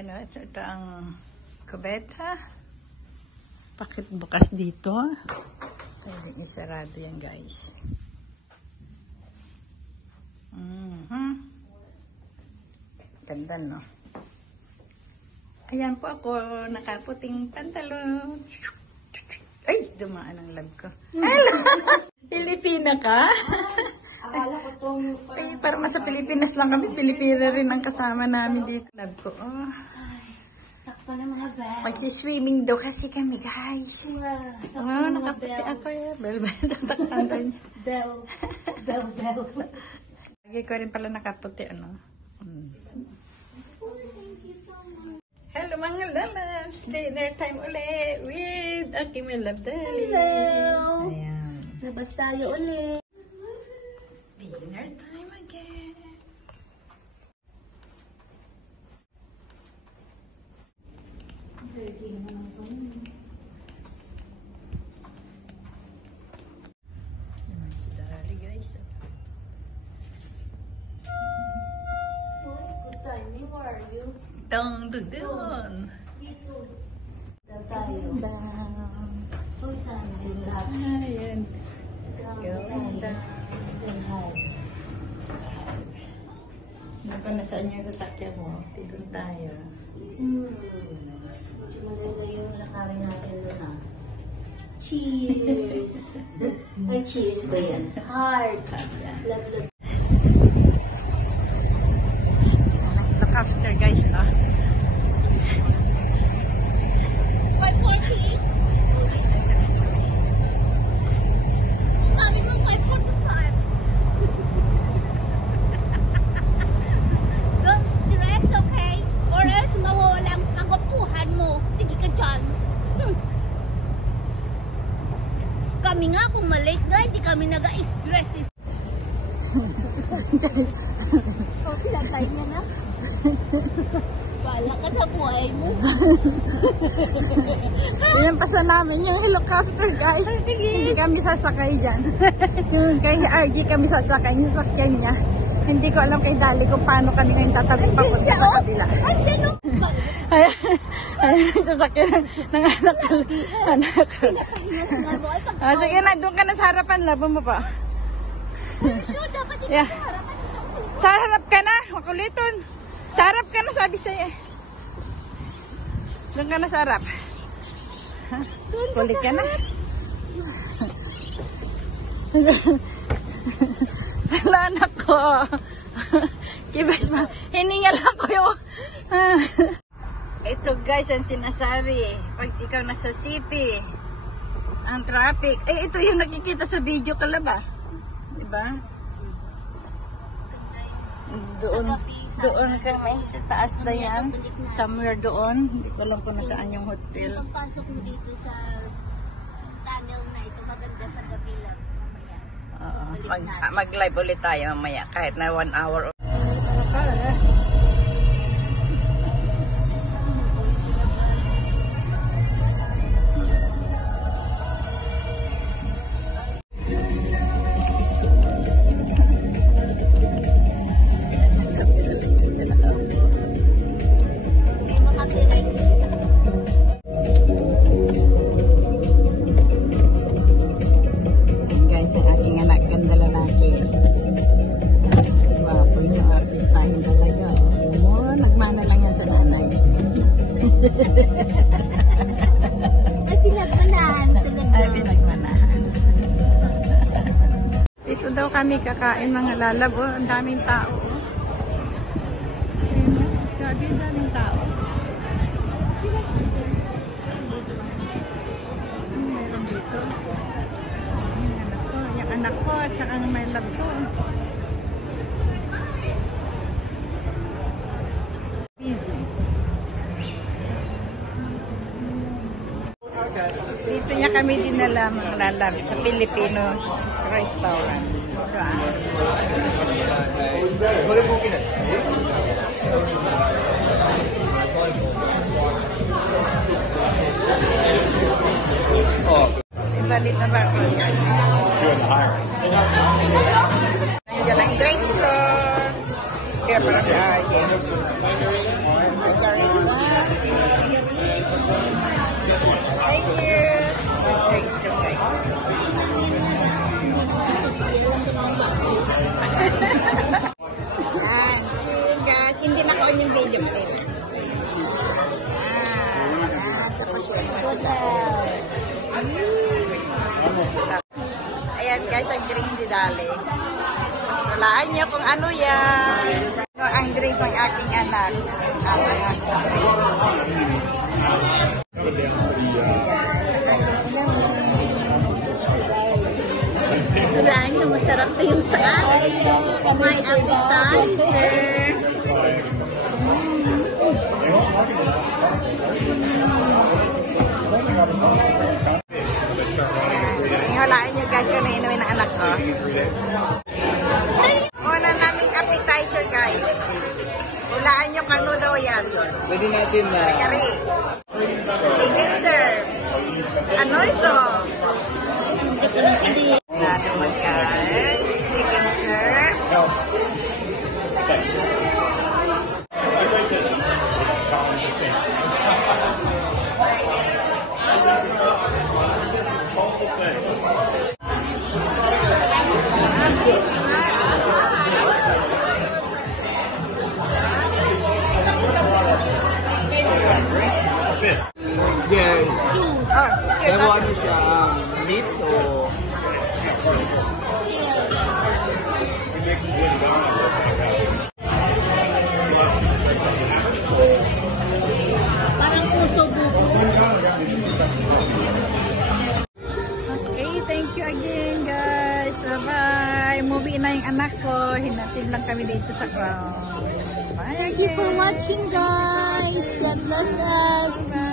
Ayan, ito ang kubeta. Bakit bukas dito? Pwede isarado yan, guys. Ganda, no? Ayan po ako, nakaputing pantalon. Ay, dumaan ang lab ko. Hello! Pilipina ka? Akala ko itong... Ay, parang nasa Pilipinas lang kami. Pilipina rin ang kasama namin dito. Lab ko, oh. Takpa ng mga bell. Magsiswimming daw kasi kami, guys. Takpa ng mga nakaputi bells. ako yun. Bell, tatakpan rin. Bells. Bell. Lagi ko rin pala nakaputi, ano. Hello mga lalabs! Dinner time ulit with Akimi Love Dali. Hello! Ayan. Labas tayo ulit. Dinner time again. Ayan si Dali, guys. Good timing. Where are you? Doon. Dito. Dito tayo. Down. Kung saan? Relax. Ayan. Ganda. Nasaan yung sasakyan mo? Doon tayo. Maganda yung lakarin natin doon, ah. Cheers! Ay, cheers ba yan? Heart! Love. Look after, guys, no? 140? Sabi mo, 545. Don't stress, okay? Or else mawawala ang kagwapuhan mo. Sige ka dyan. Kami nga, kung malate na, hindi kami naga-stress. Okay lang tayo na na. Bala ka sa buhay mo. Pinampasan namin yung helicopter, guys. Hindi kami sasakay dyan. Kay RG kami sasakay yung sakyan niya. Hindi ko alam kay Dali kung paano kami ngayon tatabi pa po sa kabila. Ayan, sasakyan ng anak ko. Sige na, doon ka na sa harapan. Laban mo pa. Yeah. Sa harap ka na, makuliton. Sa harap ka na, sabi sa'yo eh. Doon ka na sa harap. Kulit ka na. Hala, anak ko. Kibas ma. Hiningal ako yung... Ito guys, ang sinasabi. Pag ikaw nasa city, ang traffic. Eh, ito yung nakikita sa video ka ba? Diba? Doon kami sa taas na yan. Somewhere doon. Hindi ko alam kung nasaan yung hotel. Yung pagpasok mo dito sa tunnel na ito, maganda sa gabi lang. Mag-live ulit tayo mamaya. Kahit na 1 hour. Guys, ang aking anak, ganda lalaki. Wow, po yung artistahin talaga. Oh, nagmana lang yan sa nanay. Ay, pinagmanahan talaga. Ay, pinagmanahan. Dito daw kami kakain mga lalabo. Ang daming tao. Grabe, ang daming tao. Meron dito. Yung anak ko at saka may lab ko. Dito niya kami dinala mga lalab sa Filipino restaurant. Balik na ba ako? Nandiyan ang drinks floor. Kaya para sa RJ. Margarita. guys ang drinks ni Dali. Walaan niyo kung ano yan. Ito ang drinks ng aking anak. Walaan nyo, masarap to yung sa akin. May appetizer. Ihulaan niyo guys kung nainumin ng anak ko. Una naming appetizer guys. Hulaan niyo kung ano daw yan. Pwede natin na... Kari. Second serve. Ano ito? Ito na hindi. Naman guys. Second serve. Yes. Okay, Pero ano siya, meat o... Parang puso buko. Okay, thank you again guys. Bye-bye. Movie na yung anak ko. Hinatid lang kami dito sa Crown. Bye Thank you for watching, guys. God bless us. Bye.